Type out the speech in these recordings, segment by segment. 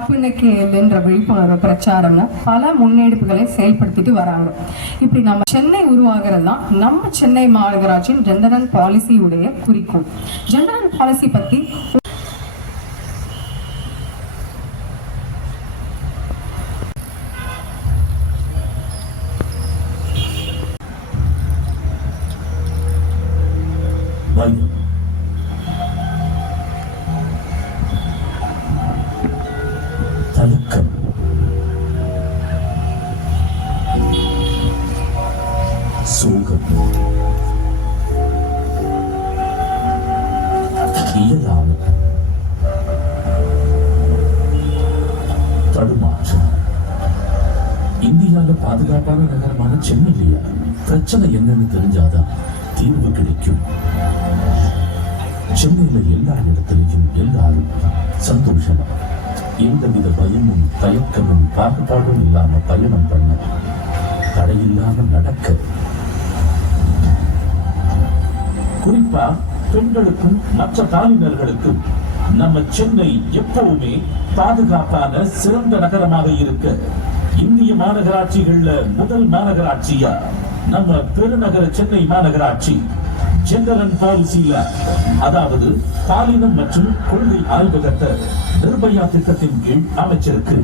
தப்புனுக்கு என்ற விழிப்புணர்வு பிரச்சாரம்னு பல முன்னெடுப்புகளை செயல்படுத்திட்டு வராங்க. இப்படி நம்ம சென்னை உருவாகிறது தான் நம்ம சென்னை மாநகராட்சியின் ஜெண்டர் பாலிசியுடைய குறிக்கோள். ஜெண்டர் பாலிசி பத்தி பயம் சோகம் இயலாமை தடுமாற்றம். இந்தியாவில் பாதுகாப்பான நகரமான சென்னை பிரச்சனை என்னன்னு தெரிஞ்சாதான் தீர்வு கிடைக்கும். சென்னையில் எல்லா இடத்துலையும் எல்லாரும் சந்தோஷமா எந்தவித பயமும் தயக்கமும் பாகுபாடும் இல்லாம பயணம் பண்ண தடையில்லாம நடக்க குறிப்பா பெண்களுக்கும் மற்ற பாலினர்களுக்கும் நம்ம சென்னை எப்பவுமே பாதுகாப்பான சிறந்த நகரமாக இருக்க இந்திய மாநகராட்சிகள்ல முதல் மாநகராட்சியா நம்ம பெருநகர சென்னை மாநகராட்சி. ஜெண்டர் அண்ட் பாலிசியில அதாவது பாலினம் மற்றும் கொள்கை ஆய்வகத்தை நிர்பயா திட்டத்தின் கீழ் அமைச்சிருக்கு.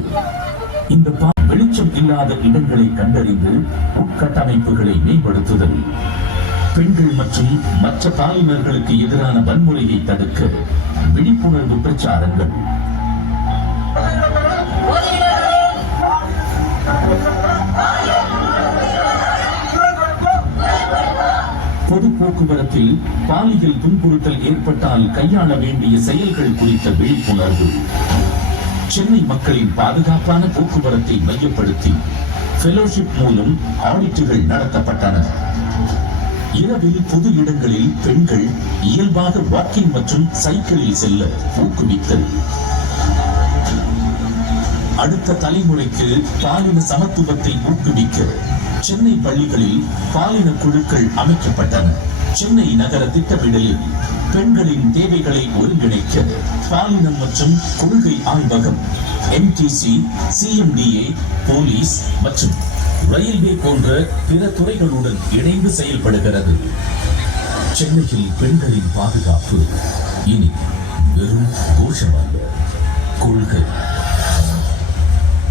இந்த வெளிச்சம் இல்லாத இடங்களை கண்டறிந்து உட்கட்டமைப்புகளை மேம்படுத்துதல். பெண்கள் மற்றும் மற்ற பாலினர்களுக்கு எதிரான வன்முறையை தடுக்க விழிப்புணர்வு பிரச்சாரங்கள். பொது போக்குவரத்தில் பாலியல் துன்புறுத்தல் ஏற்பட்டால் கையாள வேண்டிய செயல்கள் குறித்த விழிப்புணர்வு. சென்னை மக்களின் பாதுகாப்பான போக்குவரத்தை மையப்படுத்தி ஃபெலோஷிப் மூலம் ஆடிட்டுகள் நடத்தப்பட்டன. இரவில் பொது இடங்களில் பெண்கள் இயல்பாக வாக்கிங் மற்றும் சைக்கிளில் செல்ல ஊக்குவித்தல். அடுத்த தலைமுறைக்கு பாலின சமத்துவத்தை ஊக்குவிக்க சென்னை பள்ளிகளில் பாலின குழுக்கள் அமைக்கப்பட்டன. சென்னை நகர திட்டமிடலில் பெண்களின் தேவைகளை ஒருங்கிணைக்க பாலினம் மற்றும் கொள்கை ஆய்வகம் எம்டிசி சிஎம்டிஏ போலீஸ் மற்றும் ரயில்வே போன்ற பிற துறைகளுடன் இணைந்து செயல்படுகிறது. சென்னையில் பெண்களின் பாதுகாப்பு. இனி வெறும் கோஷமல்ல கொள்கை.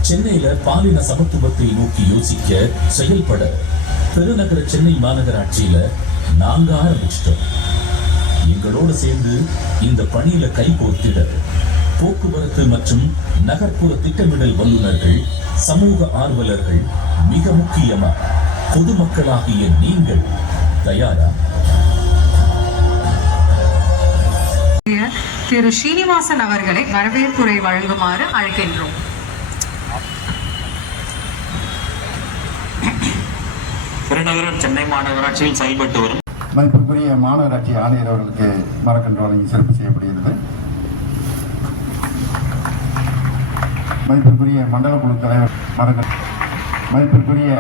சென்னையில பாலின சமத்துவத்தை நோக்கி யோசிக்க செயல்பட பெருநகர சென்னை மாநகராட்சியில நாங்க ஆரம்பிச்சிட்டோம் எங்களோட சேர்ந்து இந்த பணியில கை கோர்த்திட போக்குவரத்து மற்றும் நகர்ப்புற திட்டமிடல் வல்லுநர்கள் சமூக ஆர்வலர்கள் மிக முக்கியமா பொதுமக்களாகிய நீங்கள் தயாரா? திரு ஸ்ரீனிவாசன் அவர்களை வரவேற்புரை வழங்குமாறு அழைக்கின்றோம். பெருநகரம் சென்னை மாநகராட்சியில் செயல்பட்டு வரும் மதிப்பிற்குரிய மாநகராட்சி ஆணையர் அவர்களுக்கு மரக்கன்று வழங்கி சிறப்பு செய்யப்படுகிறது. மதிப்பிற்குரிய மண்டல குழு தலைவர் மரங்கள் மதிப்பிற்குரிய